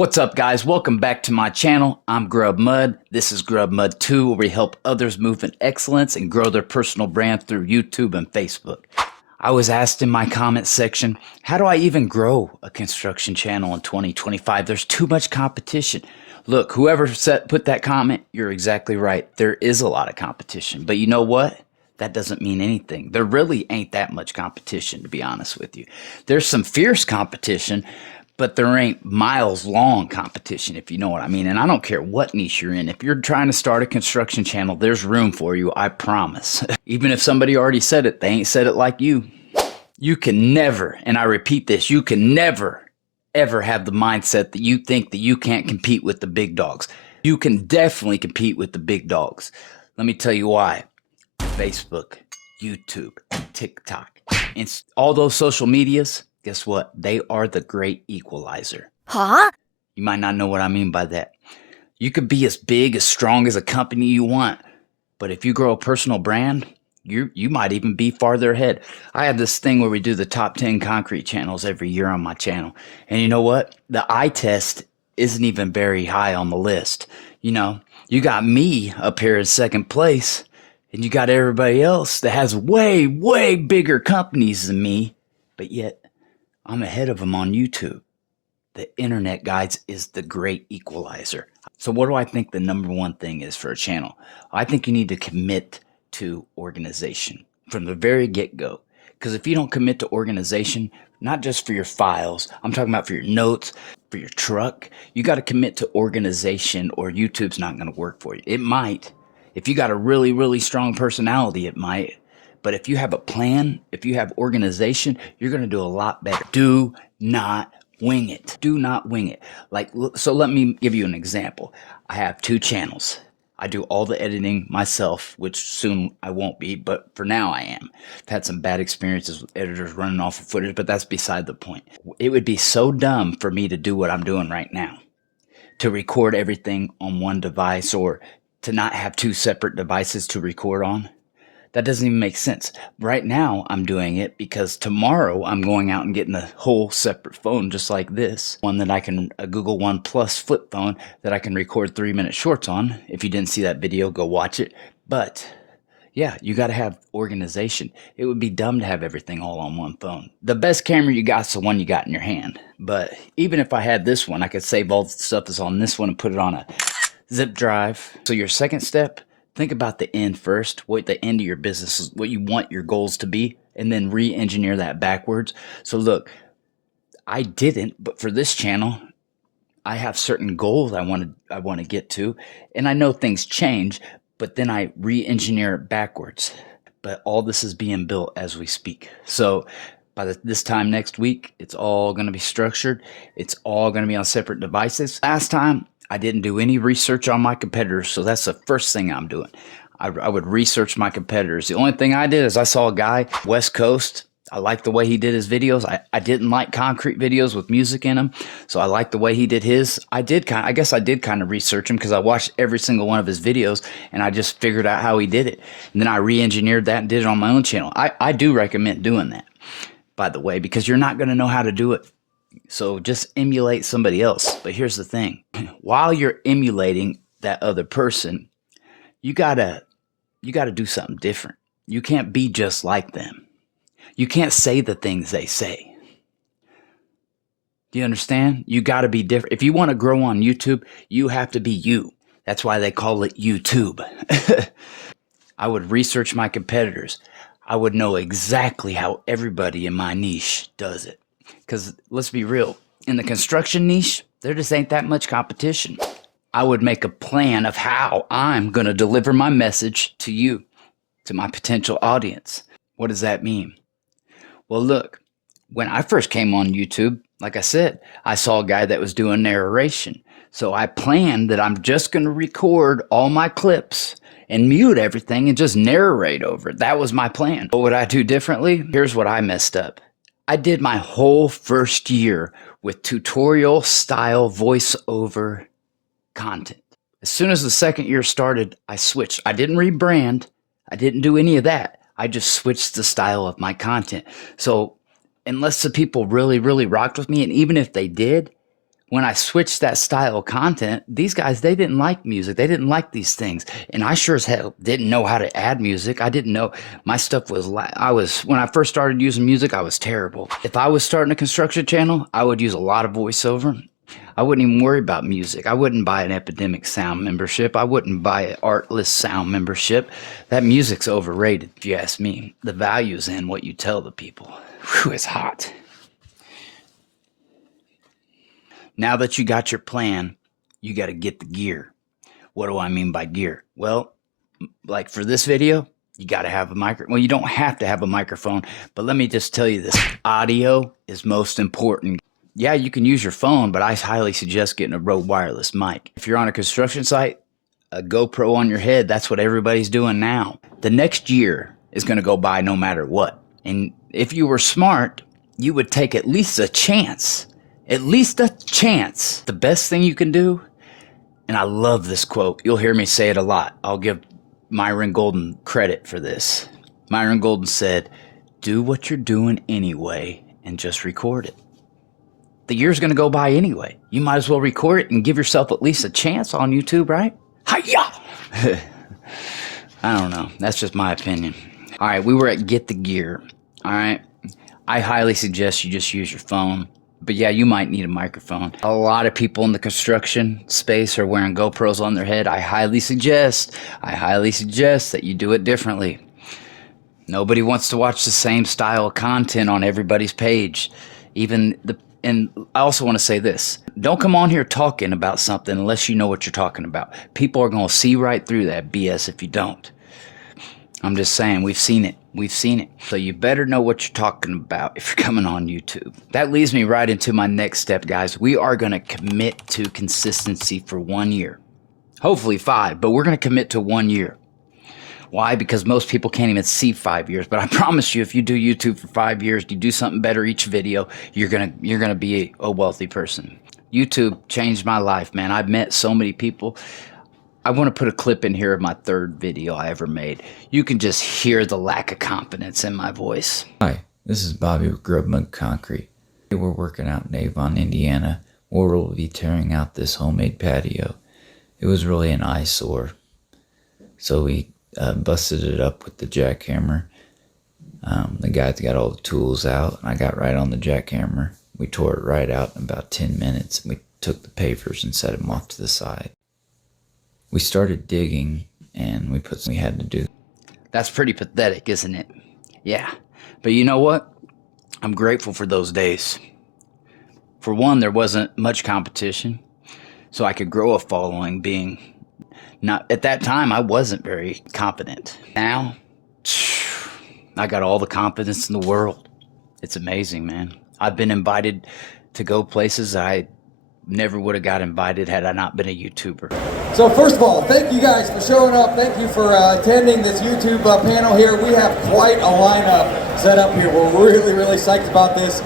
What's up, guys? Welcome back to my channel. I'm Grub Mud. This is Grub Mud 2, where we help others move in excellence and grow their personal brand through YouTube and Facebook. I was asked in my comment section, how do I even grow a construction channel in 2025? There's too much competition. Look, whoever put that comment, you're exactly right. There is a lot of competition, but you know what? That doesn't mean anything. There really ain't that much competition, to be honest with you. There's some fierce competition, but there ain't miles long competition, if you know what I mean. And I don't care what niche you're in. If you're trying to start a construction channel, there's room for you, I promise. Even if somebody already said it, they ain't said it like you. You can never, and I repeat this, you can never, ever have the mindset that you think that you can't compete with the big dogs. You can definitely compete with the big dogs. Let me tell you why. Facebook, YouTube, TikTok, and all those social medias, guess what? They are the great equalizer. Huh? You might not know what I mean by that. You could be as big, as strong as a company you want, but if you grow a personal brand, you might even be farther ahead. I have this thing where we do the top 10 concrete channels every year on my channel. And you know what? The eye test isn't even very high on the list. You know, you got me up here in second place, and you got everybody else that has way, way bigger companies than me, but yet I'm ahead of them on YouTube. The internet, guys, is the great equalizer. So what do I think the number one thing is for a channel? I think you need to commit to organization from the very get-go. Because if you don't commit to organization, not just for your files, I'm talking about for your notes, for your truck, you got to commit to organization or YouTube's not going to work for you. It might. If you got a really, really strong personality, it might. But if you have a plan, if you have organization, you're going to do a lot better. Do not wing it. Do not wing it. So let me give you an example. I have 2 channels. I do all the editing myself, which soon I won't be, but for now I am. I've had some bad experiences with editors running off of footage, but that's beside the point. It would be so dumb for me to do what I'm doing right now, to record everything on one device or to not have 2 separate devices to record on. That doesn't even make sense. Right now, I'm doing it because tomorrow I'm going out and getting a whole separate phone just like this. One that I can, a Google One Plus flip phone that I can record 3-minute shorts on. If you didn't see that video, go watch it. But yeah, you got to have organization. It would be dumb to have everything all on one phone. The best camera you got is the one you got in your hand. But even if I had this one, I could save all the stuff that's on this one and put it on a zip drive. So your second step, think about the end first, what the end of your business is, what you want your goals to be, and then re-engineer that backwards. So look, I didn't, but for this channel, I have certain goals I want to get to, and I know things change, but then I re-engineer it backwards. But all this is being built as we speak. So by this time next week, it's all going to be structured. It's all going to be on separate devices. Last time, I didn't do any research on my competitors, so that's the first thing I'm doing. I would research my competitors. The only thing I did is I saw a guy, West Coast. I liked the way he did his videos. I didn't like concrete videos with music in them, so I liked the way he did his. I guess I did kind of research him because I watched every single one of his videos, and I just figured out how he did it. And then I re-engineered that and did it on my own channel. I do recommend doing that, by the way, because you're not going to know how to do it. So just emulate somebody else. But here's the thing. While you're emulating that other person, you gotta do something different. You can't be just like them. You can't say the things they say. Do you understand? You gotta be different. If you want to grow on YouTube, you have to be you. That's why they call it YouTube. I would research my competitors. I would know exactly how everybody in my niche does it. Because let's be real, in the construction niche, there just ain't that much competition. I would make a plan of how I'm going to deliver my message to you, to my potential audience. What does that mean? Well, look, when I first came on YouTube, like I said, I saw a guy that was doing narration. So I planned that I'm just going to record all my clips and mute everything and just narrate over it. That was my plan. What would I do differently? Here's what I messed up. I did my whole first year with tutorial style voiceover content. As soon as the second year started, I switched. I didn't rebrand. I didn't do any of that. I just switched the style of my content. So unless the people really, really rocked with me, and even if they did, when I switched that style of content, these guys, they didn't like music. They didn't like these things. And I sure as hell didn't know how to add music. I didn't know my stuff was when I first started using music, I was terrible. If I was starting a construction channel, I would use a lot of voiceover. I wouldn't even worry about music. I wouldn't buy an Epidemic Sound membership. I wouldn't buy an Artlist Sound membership. That music's overrated, if you ask me. The value's in what you tell the people. Whew, it's hot. Now that you got your plan, you got to get the gear. What do I mean by gear? Well, like for this video, you got to have a microphone. Well, you don't have to have a microphone, but let me just tell you this. Audio is most important. Yeah, you can use your phone, but I highly suggest getting a Rode wireless mic. If you're on a construction site, a GoPro on your head, that's what everybody's doing now. The next year is going to go by no matter what. And if you were smart, you would take at least a chance. At least a chance. The best thing you can do, and I love this quote. You'll hear me say it a lot. I'll give Myron Golden credit for this. Myron Golden said, do what you're doing anyway and just record it. The year's going to go by anyway. You might as well record it and give yourself at least a chance on YouTube, right? Hiya! I don't know. That's just my opinion. All right, we were at Get the Gear. All right. I highly suggest you just use your phone. But yeah, you might need a microphone. A lot of people in the construction space are wearing GoPros on their head. I highly suggest that you do it differently. Nobody wants to watch the same style of content on everybody's page. And I also want to say this. Don't come on here talking about something unless you know what you're talking about. People are going to see right through that BS if you don't. I'm just saying, we've seen it. We've seen it. So you better know what you're talking about if you're coming on YouTube. That leads me right into my next step, guys. We are going to commit to consistency for 1 year. Hopefully 5, but we're going to commit to 1 year. Why? Because most people can't even see 5 years. But I promise you, if you do YouTube for 5 years, you do something better each video, you're gonna be a wealthy person. YouTube changed my life, man. I've met so many people. I want to put a clip in here of my 3rd video I ever made. You can just hear the lack of confidence in my voice. Hi, this is Bobby with Grubmug Concrete. We're working out in Avon, Indiana, where we'll be tearing out this homemade patio. It was really an eyesore, so we busted it up with the jackhammer. The guys got all the tools out, and I got right on the jackhammer. We tore it right out in about 10 minutes, and we took the pavers and set them off to the side. We started digging, and we had to do. That's pretty pathetic, isn't it? Yeah. But you know what? I'm grateful for those days. For one, there wasn't much competition, so I could grow a following being not... At that time, I wasn't very confident. Now, I got all the confidence in the world. It's amazing, man. I've been invited to go places I never would have got invited had I not been a YouTuber. So first of all, thank you guys for showing up. Thank you for attending this YouTube panel here. We have quite a lineup set up here. We're really psyched about this.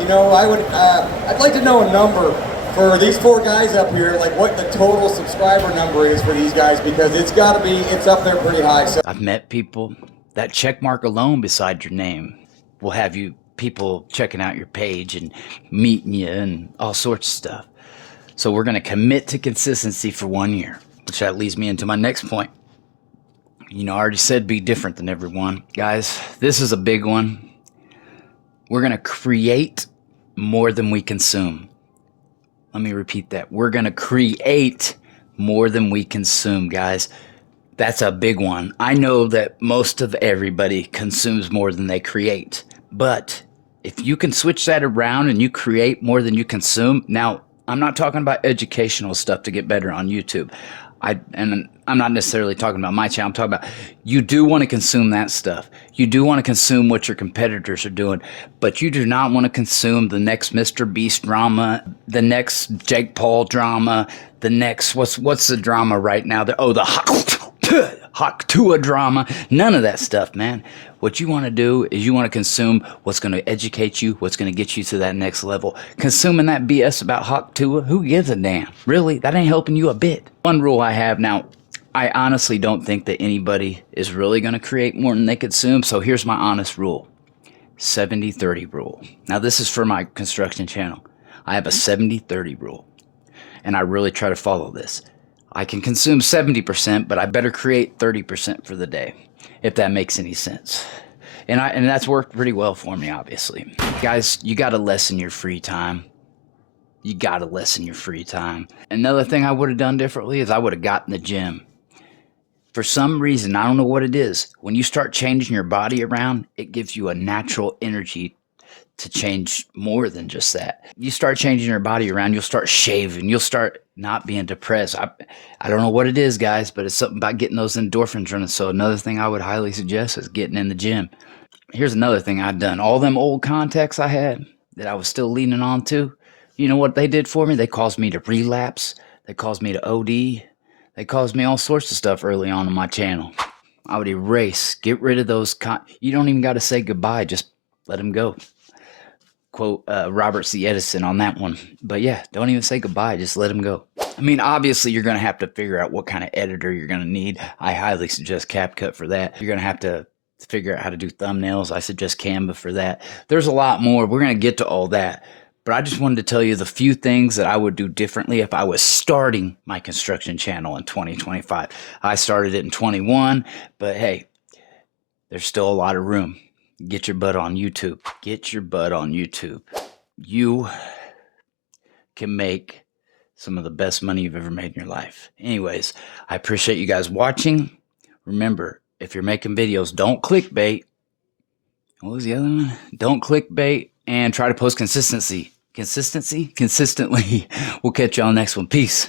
You know, I'd like to know a number for these 4 guys up here, like what the total subscriber number is for these guys, because it's up there pretty high. So I've met people. That check mark alone beside your name will have you people checking out your page and meeting you and all sorts of stuff. So we're going to commit to consistency for 1 year, which that leads me into my next point. You know, I already said be different than everyone. Guys, this is a big one. We're going to create more than we consume. Let me repeat that. We're going to create more than we consume, guys. That's a big one. I know that most of everybody consumes more than they create. But if you can switch that around and you create more than you consume, now, I'm not talking about educational stuff to get better on YouTube. And I'm not necessarily talking about my channel. I'm talking about you do want to consume that stuff. You do want to consume what your competitors are doing, but you do not want to consume the next Mr. Beast drama, the next Jake Paul drama, the next what's the drama right now? The Hawk Tua drama. None of that stuff, man. What you want to do is you want to consume what's going to educate you, what's going to get you to that next level. Consuming that BS about Hawk Tua, who gives a damn? Really, that ain't helping you a bit. One rule I have now, I honestly don't think that anybody is really going to create more than they consume, so here's my honest rule. 70-30 rule. Now this is for my construction channel. I have a 70-30 rule. and I really try to follow this. I can consume 70%, but I better create 30% for the day, if that makes any sense. And that's worked pretty well for me, obviously. Guys, you got to lessen your free time. You got to lessen your free time. Another thing I would have done differently is I would have gotten the gym. For some reason, I don't know what it is, when you start changing your body around, it gives you a natural energy to change more than just that. You start changing your body around, you'll start shaving, you'll start not being depressed. I don't know what it is, guys, but it's something about getting those endorphins running. So another thing I would highly suggest is getting in the gym. Here's another thing I've done. All them old contacts I had that I was still leaning on to, you know what they did for me? They caused me to relapse. They caused me to OD. They caused me all sorts of stuff early on my channel. I would erase, get rid of those. You don't even got to say goodbye. Just let them go. Quote Robert C. Edison on that one. But yeah, don't even say goodbye. Just let them go. I mean, obviously, you're going to have to figure out what kind of editor you're going to need. I highly suggest CapCut for that. You're going to have to figure out how to do thumbnails. I suggest Canva for that. There's a lot more. We're going to get to all that. But I just wanted to tell you the few things that I would do differently if I was starting my construction channel in 2025. I started it in 21, but hey, there's still a lot of room. Get your butt on YouTube. Get your butt on YouTube. You can make some of the best money you've ever made in your life. Anyways, I appreciate you guys watching. Remember, if you're making videos, don't clickbait. What was the other one? Don't clickbait and try to post consistently. We'll catch y'all next one. Peace.